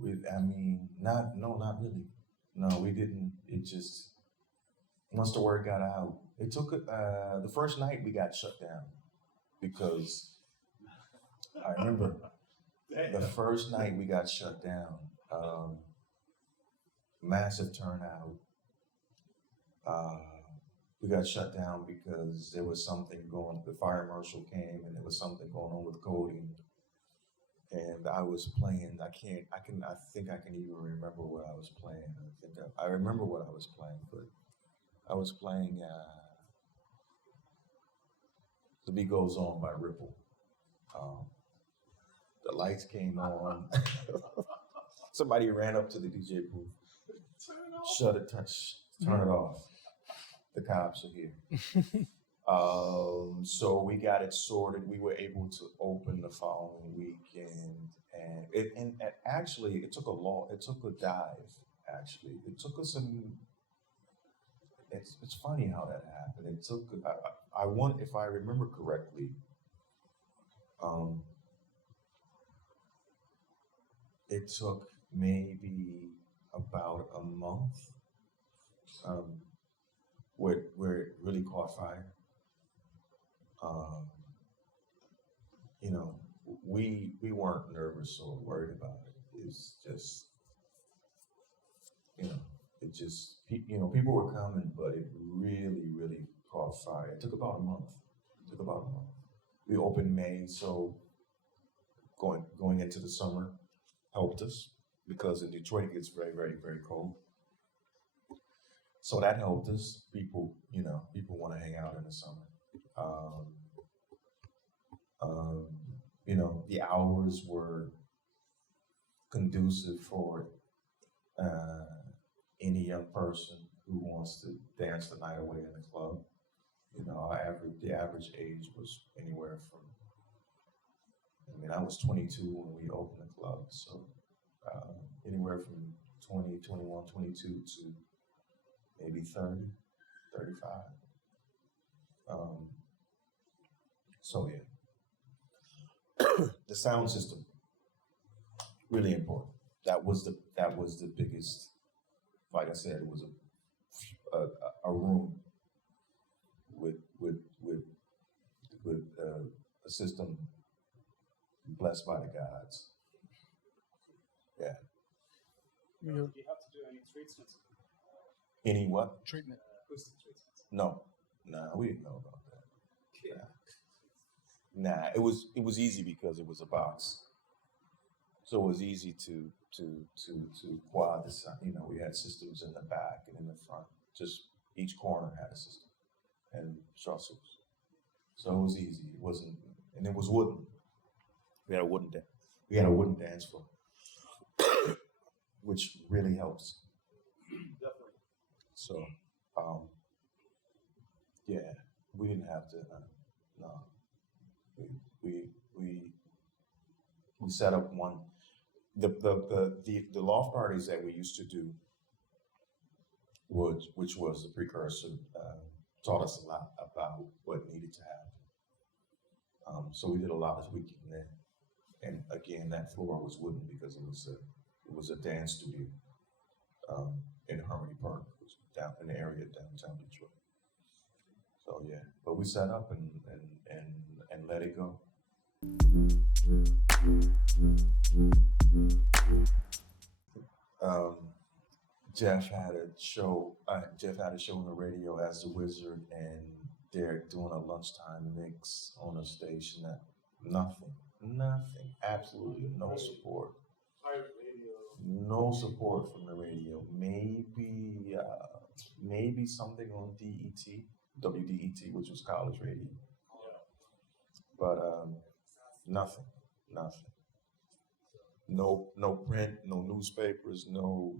not really. No, we didn't. It just once the word got out, it took the first night we got shut down because I remember the first night we got shut down. Massive turnout. We got shut down because there was something going. The fire marshal came, and there was something going on with coding. And I was playing. I think I can even remember what I was playing. I remember what I was playing, but I was playing "The Beat Goes On" by Ripple. The lights came on. Somebody ran up to the DJ booth, shut it, turn it off. The cops are here. So we got it sorted. We were able to open the following weekend, and actually it took a dive. Actually, it took us some. It's funny how that happened. It took. I want, if I remember correctly. It took maybe about a month where it really caught fire. We weren't nervous or worried about it. It's just, people were coming, but it really caught fire. It took about a month. We opened May, so going into the summer helped us because in Detroit it gets very cold. So that helped us. People want to hang out in the summer. The hours were conducive for any young person who wants to dance the night away in the club. The average age was anywhere from, I was 22 when we opened the club, so anywhere from 20, 21, 22 to maybe 30, 35. So yeah. The sound system, really important. That was the biggest. Like I said, it was a room with a system blessed by the gods. Yeah. Do you have to do any treatments? Any what? Treatment. Acoustic treatments? No, we didn't know about that. Yeah. Nah, it was easy because it was a box, so it was easy to quad the sound. We had systems in the back and in the front. Just each corner had a system and trussels, so it was easy. It wasn't, and it was wooden. We had a wooden dance floor, which really helps. Definitely. So, yeah, we didn't have to. No. We set up one. The loft parties that we used to do, which was the precursor, taught us a lot about what needed to happen. So we did a lot of weekend there, and again, that floor was wooden because it was a dance studio in Harmony Park, which was down in the area downtown Detroit. So yeah, but we set up and let it go. Jeff had a show on the radio as the Wizard, and they're doing a lunchtime mix on a station that nothing, absolutely no support. No support from the radio. Maybe something on DET, WDET, which was college radio. But nothing. No print, no newspapers, no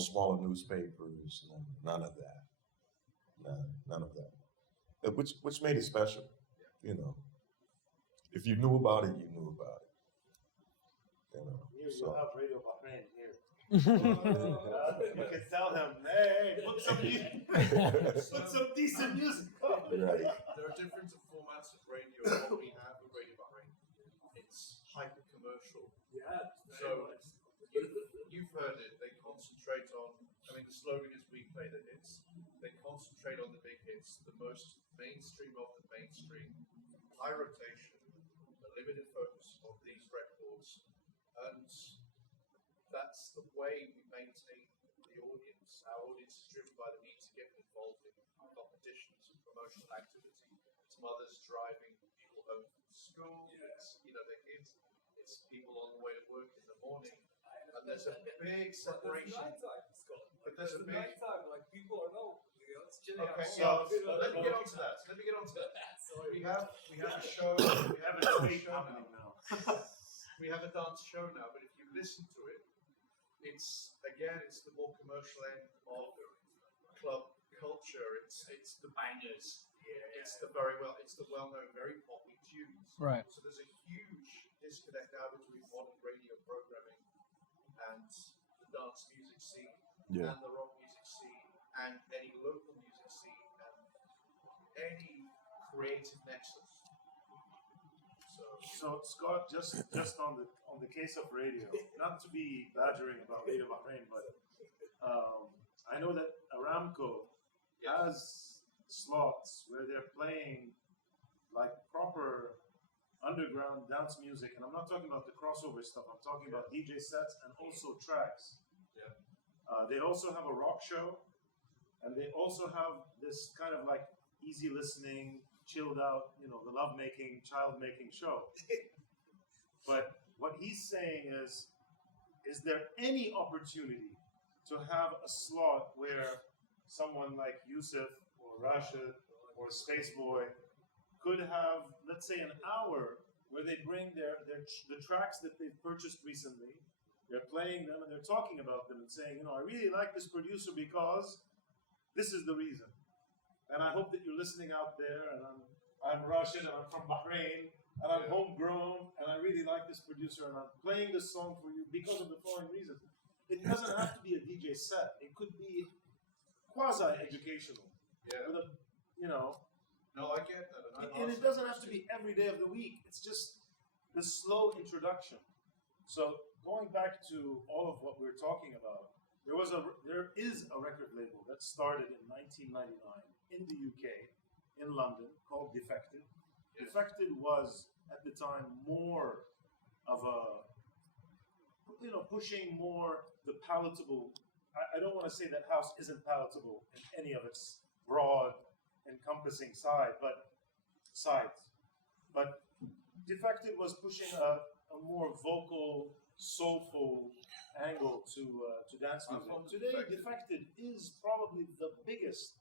smaller newspapers, none of that. None of that. Which made it special, If you knew about it, you knew about it. You know, Here so you have Radio Bahrain here. You can tell them, hey, put some decent music on. right. There are different formats of radio. What we have with Radio Bahrain, it's hyper commercial. Yeah. So you've heard it. They concentrate on. I mean, the slogan is "We play the hits." They concentrate on the big hits, the most mainstream of the mainstream, high rotation, a limited focus on these records, and that's the way we maintain the audience. Our audience is driven by the need to get involved in competitions and promotional activity. It's mothers driving people home from school. It's their kids. It's people on the way to work in the morning. And there's a big separation. But there's a big nighttime, like people are it's chilly. Okay, so let me get onto that. Sorry. We have a show. We have a dance show now. We have a dance show now. But if you listen to it, it's the more commercial end of club culture. It's the bangers. It's the well-known, very poppy tunes. Right. So there's a huge disconnect now between modern radio programming and the dance music scene and the rock music scene and any local music scene and any creative nexus. So Scott, just on the case of radio, not to be badgering about Radio Bahrain, but I know that Aramco has slots where they're playing like proper underground dance music, and I'm not talking about the crossover stuff. I'm talking about DJ sets and also tracks. Yeah. They also have a rock show, and they also have this kind of like easy listening, chilled out, the love-making, child-making show. But what he's saying is there any opportunity to have a slot where someone like Yusuf or Rashid or Spaceboy could have, let's say, an hour where they bring the tracks that they've purchased recently, they're playing them and they're talking about them and saying, I really like this producer because this is the reason. And I hope that you're listening out there, and I'm Rashid, and I'm from Bahrain, and I'm homegrown, and I really like this producer, and I'm playing this song for you because of the following reasons. It doesn't have to be a DJ set. It could be quasi-educational. Yeah. With a, No, I get that. and it doesn't have to be every day of the week. It's just the slow introduction. So going back to all of what we're talking about, there is a record label that started in 1999 in the UK, in London, called Defected. Yes. Defected was at the time more of a, pushing more the palatable. I don't want to say that house isn't palatable in any of its broad, encompassing sides, but Defected was pushing a more vocal, soulful angle to dance music. Today, Defected is probably the biggest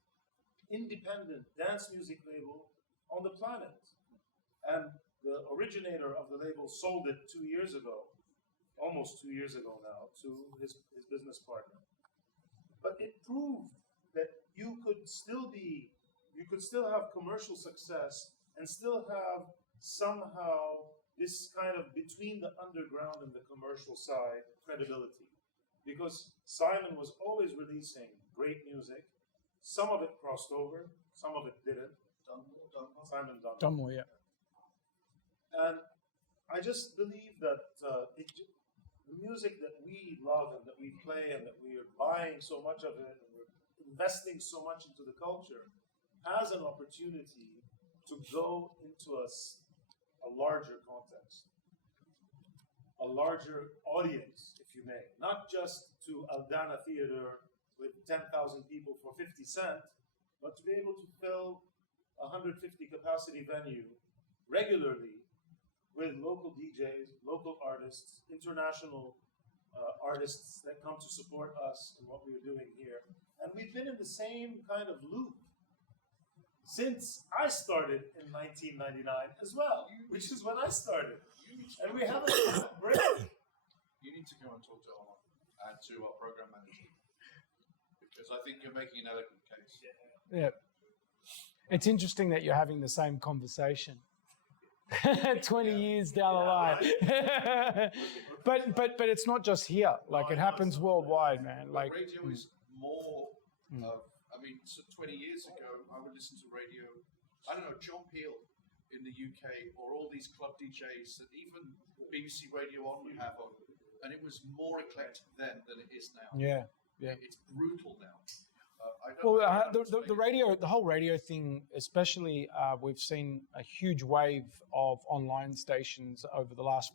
independent dance music label on the planet. And the originator of the label sold it 2 years ago, almost 2 years ago now, to his business partner. But it proved that you could still have commercial success and still have somehow this kind of between the underground and the commercial side credibility. Because Simon was always releasing great music. Some of it crossed over, some of it didn't. Simon Dunmore, yeah. And I just believe that the music that we love and that we play and that we are buying so much of it and we're investing so much into the culture has an opportunity to go into a larger context, a larger audience, if you may. Not just to Aldana Theater with 10,000 people for 50 cents, but to be able to fill a 150 capacity venue regularly with local DJs, local artists, international artists that come to support us in what we are doing here. And we've been in the same kind of loop since I started in 1999 as well, which is when I started. And we haven't had a break. You need to go and talk to Omar and to our program manager, because I think you're making an eloquent case. Yeah. It's interesting that you're having the same conversation 20 years down the line. But it's not just here. Like it happens worldwide, man. Like radio is more of. I mean, so 20 years ago, I would listen to radio. I don't know, John Peel in the UK, or all these club DJs that even BBC Radio 1 would have on, and it was more eclectic then than it is now. yeah. It's brutal now. The whole radio thing, especially, we've seen a huge wave of online stations over the last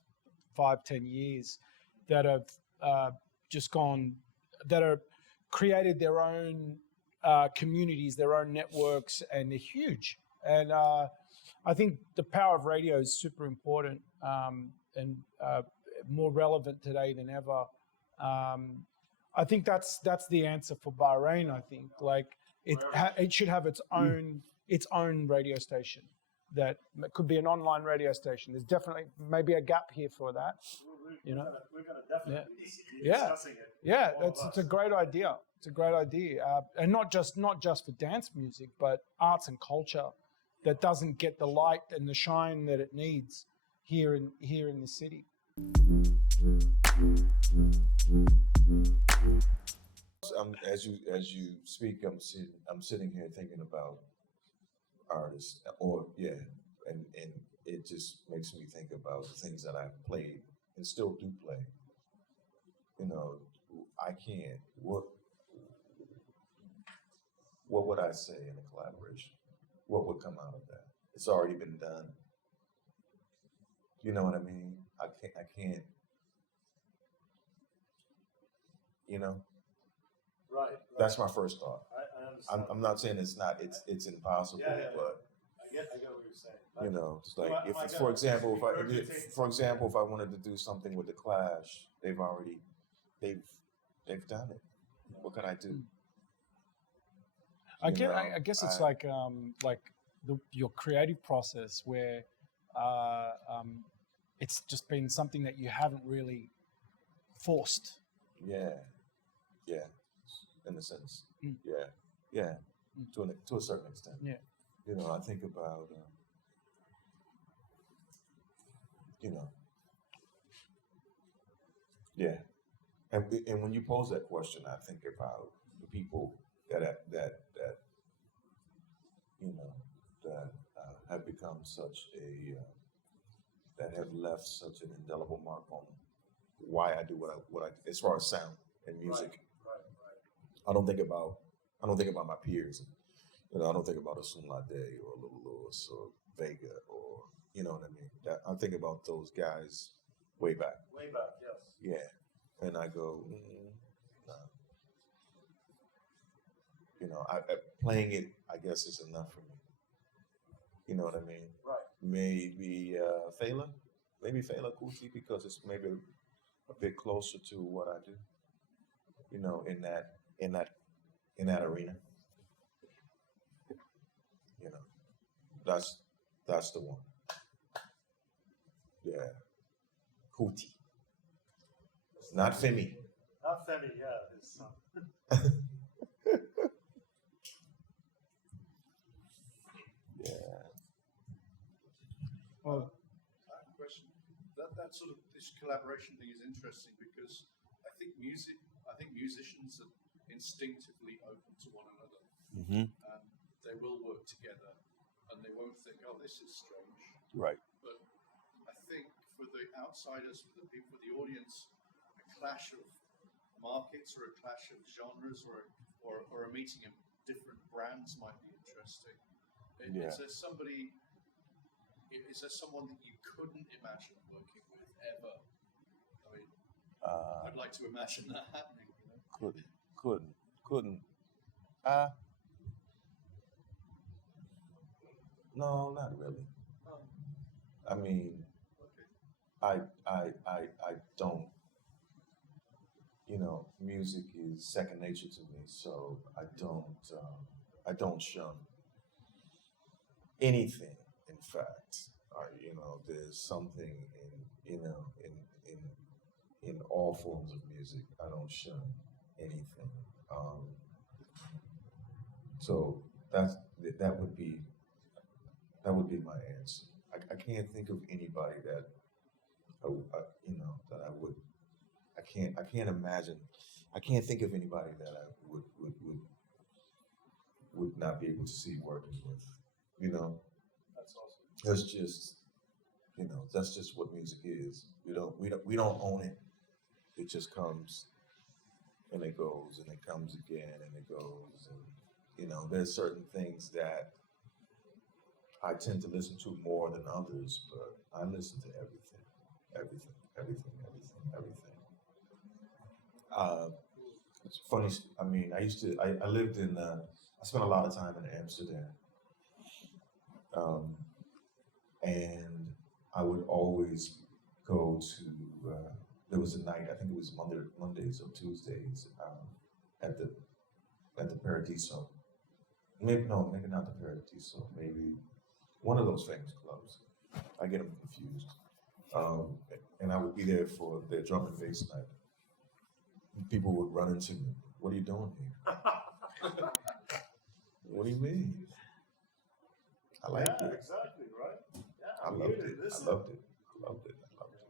5-10 years that have that are created their own communities, their own networks, and they're huge. And I think the power of radio is super important and more relevant today than ever. I think that's the answer for Bahrain. I think like it should have its own radio station that could be an online radio station. There's definitely maybe a gap here for that. We're gonna definitely be discussing it. Yeah, it's a great idea. It's a great idea, and not just for dance music, but arts and culture that doesn't get the light and the shine that it needs here in the city. As you speak, I'm sitting here thinking about artists, and it just makes me think about the things that I've played and still do play. You know, I can't. What would I say in a collaboration? What would come out of that? It's already been done. You know what I mean? I can't. You know. Right. That's my first thought. I understand. I'm not saying it's not. It's impossible, but I get what you're saying. You know, it's like for example, if I wanted to do something with the Clash, they've done it. What can I do? I guess it's like your creative process where it's just been something that you haven't really forced. Yeah, in a sense. Yeah, to a certain extent. Yeah. You know, I think about, yeah. And when you pose that question, I think about the people that have become such that have left such an indelible mark on why I do what I as far as sound and music. Right. I don't think about my peers. You know, I don't think about a Sunlade or Little Lewis or Vega or, you know what I mean? I think about those guys way back. Way back, yes. Yeah. And I go, nah. You know, playing it, I guess, is enough for me. You know what I mean? Right. Maybe Fela Kuti, because it's maybe a bit closer to what I do. You know, in that arena. You know, that's the one. Yeah, Kuti. Not Femi. Not Femi, yeah. His son. Yeah. Well, I have a question. That sort of this collaboration thing is interesting because I think musicians are instinctively open to one another. Mm-hmm. And they will work together, and they won't think, "Oh, this is strange." Right. But I think for the outsiders, for the people, for the audience, a clash of markets or a clash of genres or a meeting of different brands might be interesting. Is there someone that you couldn't imagine working with ever? I mean, I'd like to imagine that happening. You know? Couldn't. No, not really. I mean, I don't. You know, music is second nature to me, so I don't shun anything. In fact, you know, there's something in all forms of music. I don't shun anything. So that would be my answer. I can't think of anybody that you know that I would. I can't imagine. I can't think of anybody that I would not be able to see working with. You know, That's awesome. that's just that's just what music is. We don't own it. It just comes and it goes and it comes again and it goes, and there's certain things that I tend to listen to more than others, but I listen to everything, everything, everything, everything, everything. It's funny. I mean, I lived in. I spent a lot of time in Amsterdam, and I would always go to. There was a night. I think it was Mondays or Tuesdays at the Paradiso. Maybe not the Paradiso. Maybe one of those famous clubs. I get them confused. And I would be there for their drum and bass night. People would run into me. What are you doing here? What do you mean? I like it. Exactly, right? Yeah, I loved it. I loved it. I loved it.